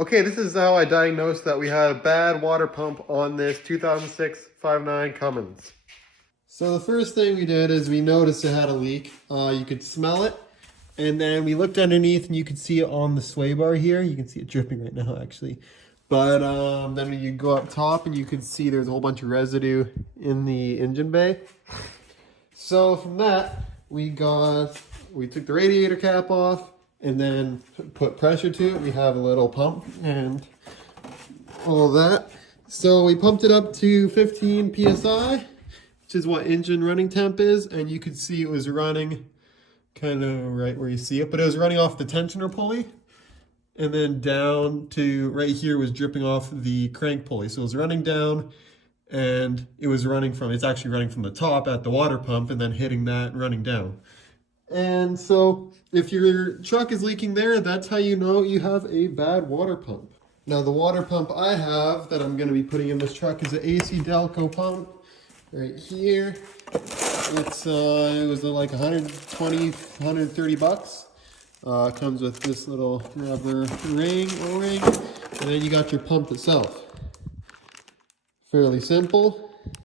Okay, this is how I diagnosed that we had a bad water pump on this 2006 59 Cummins. So the first thing we did is we noticed it had a leak. You could smell it. And then we looked underneath and you could see it on the sway bar here. You can see it dripping right now actually. But then you go up top and you can see there's a whole bunch of residue in the engine bay. So from that, we took the radiator cap off and then put pressure to it. We have a little pump and all that. So we pumped it up to 15 PSI, which is what engine running temp is. And you could see it was running kind of right where you see it, but it was running off the tensioner pulley. And then down to right here was dripping off the crank pulley. So it was running down and it's actually running from the top at the water pump and then hitting that and running down. And so if your truck is leaking there, that's how you know you have a bad water pump. Now the water pump I have that I'm gonna be putting in this truck is an AC Delco pump right here. It was like 120, 130 bucks. Comes with this little rubber O-ring, and then you got your pump itself. Fairly simple.